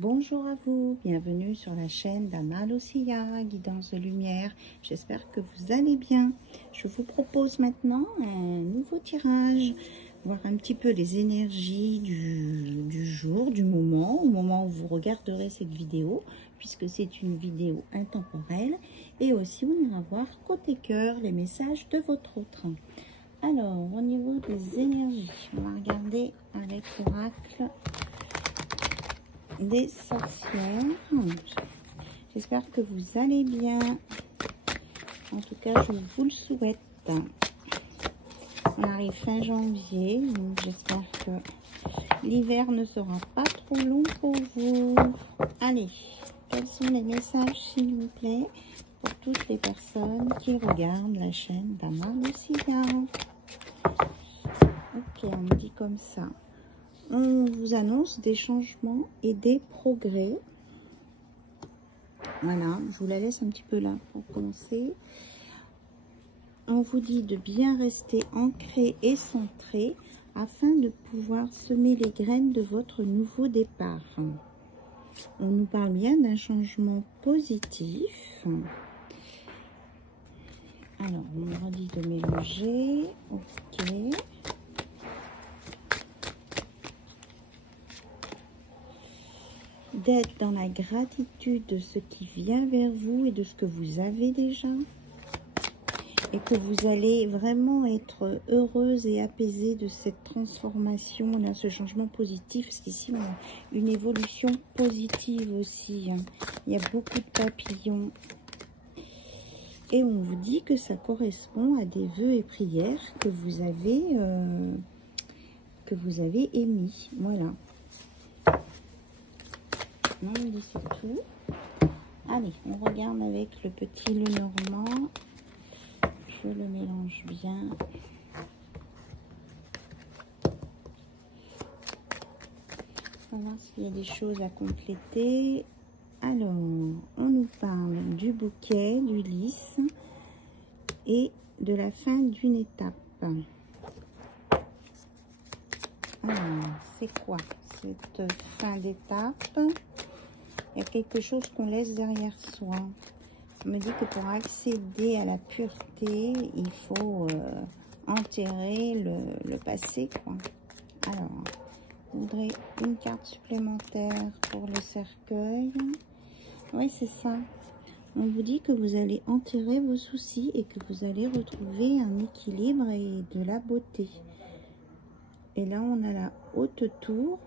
Bonjour à vous, bienvenue sur la chaîne d'Ana Lucia, Guidance de Lumière. J'espère que vous allez bien. Je vous propose maintenant un nouveau tirage, voir un petit peu les énergies du jour, du moment, au moment où vous regarderez cette vidéo, puisque c'est une vidéo intemporelle. Et aussi, on ira voir côté cœur les messages de votre autre. Alors, au niveau des énergies, on va regarder avec l'oracle des sorcières. J'espère que vous allez bien. En tout cas, je vous le souhaite. On arrive fin janvier, donc j'espère que l'hiver ne sera pas trop long pour vous. Allez, quels sont les messages, s'il vous plaît, pour toutes les personnes qui regardent la chaîne d'Ana Lucia? Ok, on me dit comme ça. On vous annonce des changements et des progrès. Voilà, je vous la laisse un petit peu là pour commencer. On vous dit de bien rester ancré et centré afin de pouvoir semer les graines de votre nouveau départ. On nous parle bien d'un changement positif. Alors, on nous redit de mélanger. Ok. D'être dans la gratitude de ce qui vient vers vous et de ce que vous avez déjà. Et que vous allez vraiment être heureuse et apaisée de cette transformation, là, ce changement positif. Parce qu'ici, on a une évolution positive aussi. Il y a beaucoup de papillons. Et on vous dit que ça correspond à des vœux et prières que vous avez émis. Voilà. On dit c'est tout. Allez, on regarde avec le petit Lenormand. Je le mélange bien. On va voir s'il y a des choses à compléter. Alors, on nous parle du bouquet, du lys et de la fin d'une étape. Alors, c'est quoi cette fin d'étape? Il y a quelque chose qu'on laisse derrière soi. On me dit que pour accéder à la pureté, il faut enterrer le passé, quoi. Alors, je voudrais une carte supplémentaire pour le cercueil. Oui, c'est ça. On vous dit que vous allez enterrer vos soucis et que vous allez retrouver un équilibre et de la beauté. Et là, on a la haute tour.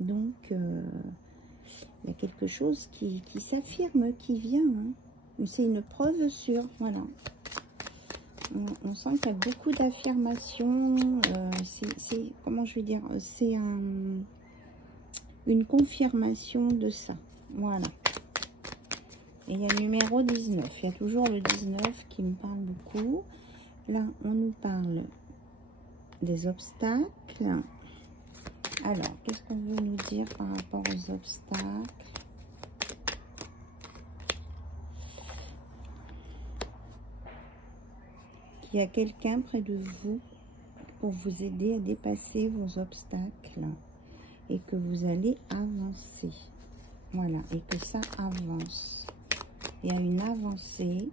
Donc, il y a quelque chose qui s'affirme, qui vient. C'est une preuve sûre. Voilà. On sent qu'il y a beaucoup d'affirmations. C'est, comment je vais dire, c'est une confirmation de ça. Voilà. Et il y a le numéro 19. Il y a toujours le 19 qui me parle beaucoup. Là, on nous parle des obstacles. Alors, qu'est-ce qu'on veut nous dire par rapport aux obstacles? Qu'il y a quelqu'un près de vous pour vous aider à dépasser vos obstacles et que vous allez avancer. Voilà, et que ça avance. Il y a une avancée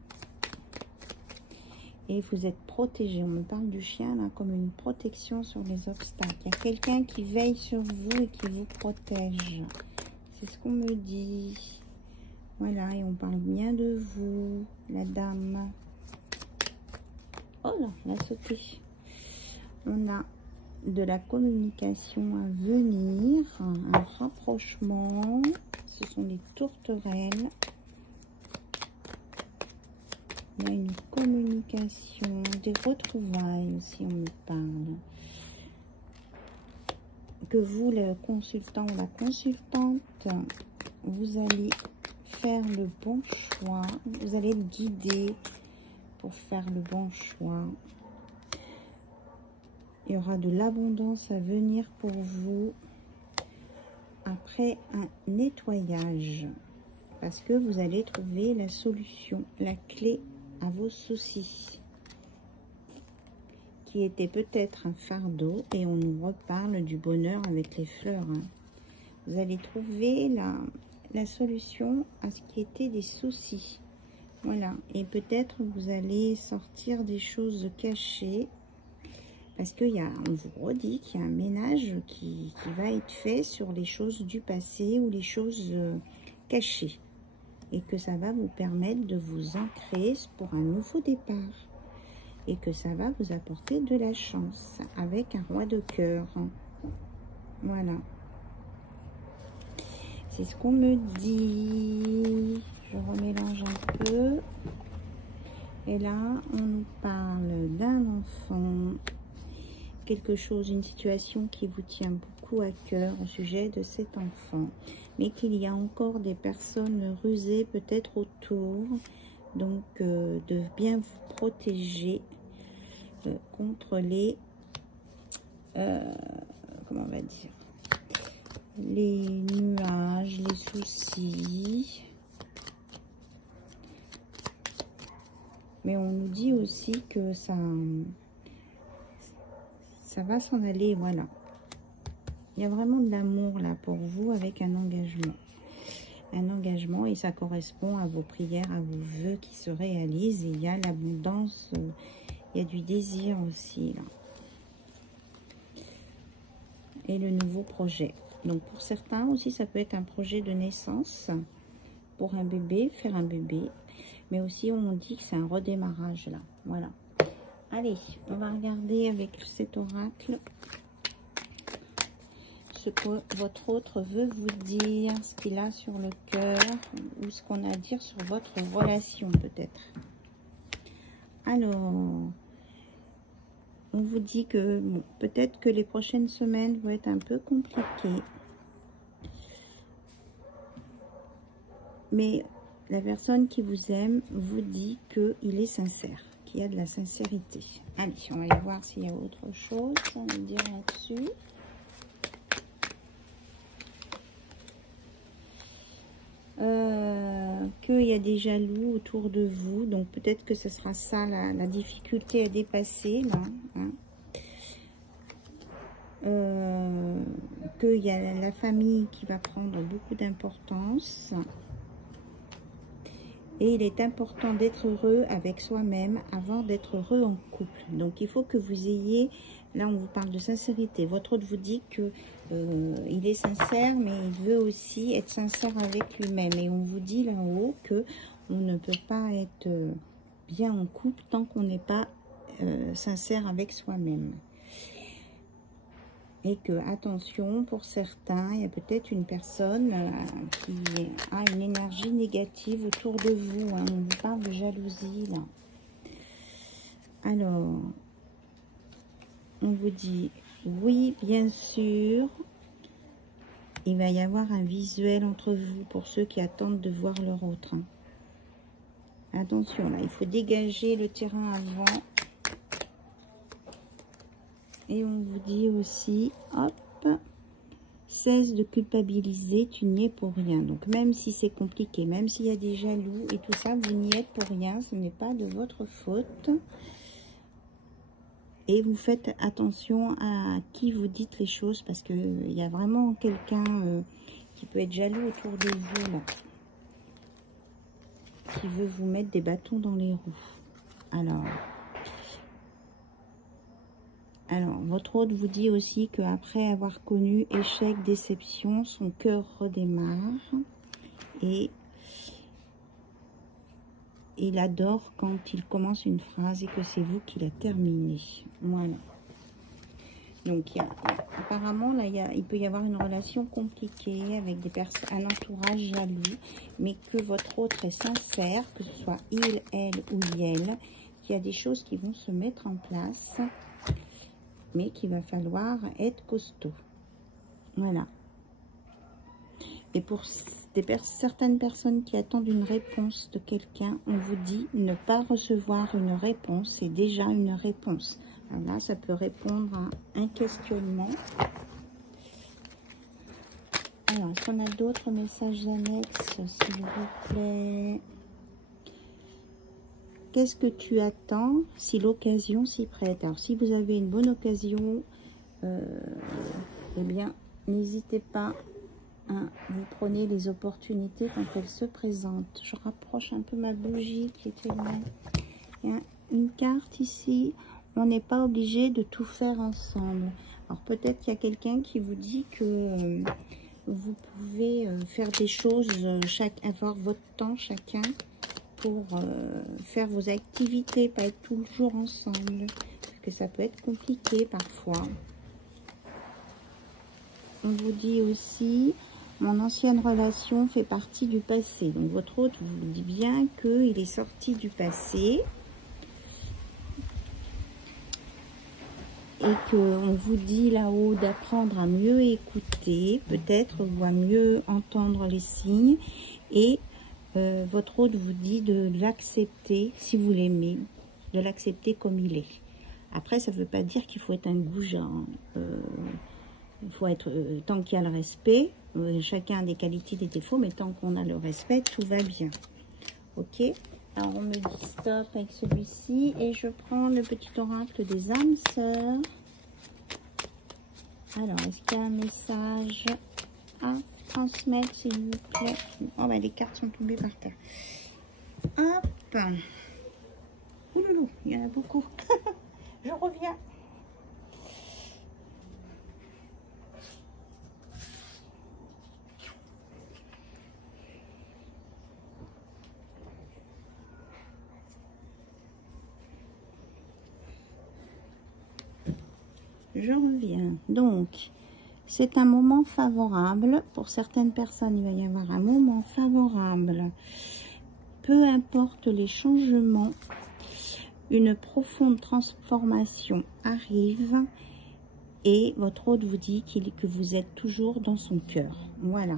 et vous êtes protégé. On me parle du chien là comme une protection sur les obstacles. Il y a quelqu'un qui veille sur vous et qui vous protège. C'est ce qu'on me dit. Voilà, et on parle bien de vous, la dame. Oh là, elle a sauté. On a de la communication à venir, un rapprochement. Ce sont des tourterelles. Il y a une communication, des retrouvailles aussi, on me parle. Que vous, le consultant ou la consultante, vous allez faire le bon choix. Vous allez être guidé pour faire le bon choix. Il y aura de l'abondance à venir pour vous après un nettoyage. Parce que vous allez trouver la solution, la clé à vos soucis. Qui était peut-être un fardeau. Et on nous reparle du bonheur avec les fleurs. Vous allez trouver la solution à ce qui était des soucis. Voilà. Et peut-être vous allez sortir des choses cachées. Parce qu'on vous redit qu'il y a un ménage qui va être fait sur les choses du passé ou les choses cachées. Et que ça va vous permettre de vous ancrer pour un nouveau départ. Et que ça va vous apporter de la chance avec un roi de cœur. Voilà. C'est ce qu'on me dit. Je remélange un peu. Et là, on nous parle d'un enfant. Quelque chose, une situation qui vous tient beaucoup à cœur au sujet de cet enfant. Mais qu'il y a encore des personnes rusées peut-être autour. Donc, de bien vous protéger contre les... comment on va dire, les nuages, les soucis. Mais on nous dit aussi que ça va s'en aller, voilà. Il y a vraiment de l'amour là pour vous avec un engagement. Un engagement et ça correspond à vos prières, à vos vœux qui se réalisent. Et il y a l'abondance, il y a du désir aussi là. Et le nouveau projet. Donc pour certains aussi, ça peut être un projet de naissance pour un bébé, faire un bébé. Mais aussi on dit que c'est un redémarrage là. Voilà. Allez, on va regarder avec cet oracle ce que votre autre veut vous dire, ce qu'il a sur le cœur ou ce qu'on a à dire sur votre relation peut-être. Alors, on vous dit que bon, peut-être que les prochaines semaines vont être un peu compliquées. Mais la personne qui vous aime vous dit qu'il est sincère, qu'il y a de la sincérité. Allez, on va aller voir s'il y a autre chose à nous dire là-dessus. Qu'il y a des jaloux autour de vous. Donc peut-être que ce sera ça la difficulté à dépasser là. Hein. Qu'il y a la famille qui va prendre beaucoup d'importance. Et il est important d'être heureux avec soi-même avant d'être heureux en couple. Donc il faut que vous ayez, là on vous parle de sincérité. Votre autre vous dit que il est sincère, mais il veut aussi être sincère avec lui-même. Et on vous dit là-haut que on ne peut pas être bien en couple tant qu'on n'est pas sincère avec soi-même. Et que, attention, pour certains, il y a peut-être une personne qui a une énergie négative autour de vous. Hein. On vous parle de jalousie, là. Alors, on vous dit, oui, bien sûr, il va y avoir un visuel entre vous pour ceux qui attendent de voir leur autre. Hein. Attention, là, il faut dégager le terrain avant. Et on vous dit aussi, hop, cesse de culpabiliser, tu n'y es pour rien. Donc même si c'est compliqué, même s'il y a des jaloux et tout ça, vous n'y êtes pour rien, ce n'est pas de votre faute. Et vous faites attention à qui vous dites les choses, parce qu'il y a vraiment quelqu'un qui peut être jaloux autour de vous, là, qui veut vous mettre des bâtons dans les roues. Alors, votre hôte vous dit aussi qu'après avoir connu échec, déception, son cœur redémarre. Et il adore quand il commence une phrase et que c'est vous qui la terminez. Voilà. Donc, apparemment, là, il peut y avoir une relation compliquée avec un entourage jaloux, mais que votre autre est sincère, que ce soit il, elle ou elle, qu'il y a des choses qui vont se mettre en place, mais qu'il va falloir être costaud. Voilà. Et pour certaines personnes qui attendent une réponse de quelqu'un, on vous dit ne pas recevoir une réponse, c'est déjà une réponse. Alors là, ça peut répondre à un questionnement. Alors, est-ce qu'on a d'autres messages annexes, s'il vous plaît? Qu'est-ce que tu attends si l'occasion s'y prête? Alors, si vous avez une bonne occasion, eh bien, n'hésitez pas Hein, vous prenez les opportunités quand elles se présentent. Je rapproche un peu ma bougie qui était loin. Il y a une carte ici. On n'est pas obligé de tout faire ensemble. Alors peut-être qu'il y a quelqu'un qui vous dit que vous pouvez faire des choses, avoir votre temps chacun pour faire vos activités, pas être toujours ensemble. Parce que ça peut être compliqué parfois. On vous dit aussi, mon ancienne relation fait partie du passé. Donc votre hôte vous dit bien qu'il est sorti du passé. Et qu'on vous dit là-haut d'apprendre à mieux écouter, peut-être, ou à mieux entendre les signes. Et votre hôte vous dit de l'accepter, si vous l'aimez, de l'accepter comme il est. Après, ça ne veut pas dire qu'il faut être un goujat. Il faut être, tant qu'il y a le respect, chacun a des qualités, des défauts, mais tant qu'on a le respect, tout va bien. Ok? Alors, on me dit stop avec celui-ci. Et je prends le petit oracle des âmes sœurs. Alors, est-ce qu'il y a un message à transmettre, s'il vous plaît? Oh, bah, les cartes sont tombées par terre. Hop. Ouloulou, il y en a beaucoup. Je reviens. Je reviens. Donc, c'est un moment favorable. Pour certaines personnes, il va y avoir un moment favorable. Peu importe les changements, une profonde transformation arrive et votre hôte vous dit que vous êtes toujours dans son cœur. Voilà.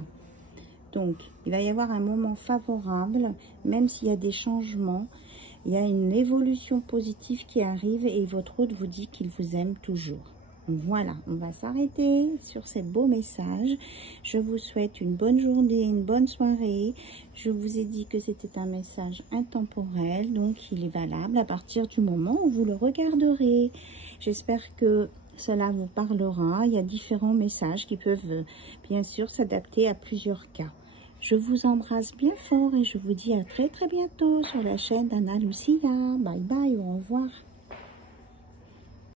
Donc, il va y avoir un moment favorable, même s'il y a des changements. Il y a une évolution positive qui arrive et votre hôte vous dit qu'il vous aime toujours. Voilà, on va s'arrêter sur ces beaux messages. Je vous souhaite une bonne journée, une bonne soirée. Je vous ai dit que c'était un message intemporel, donc il est valable à partir du moment où vous le regarderez. J'espère que cela vous parlera. Il y a différents messages qui peuvent bien sûr s'adapter à plusieurs cas. Je vous embrasse bien fort et je vous dis à très bientôt sur la chaîne d'Anna Lucia. Bye bye, au revoir.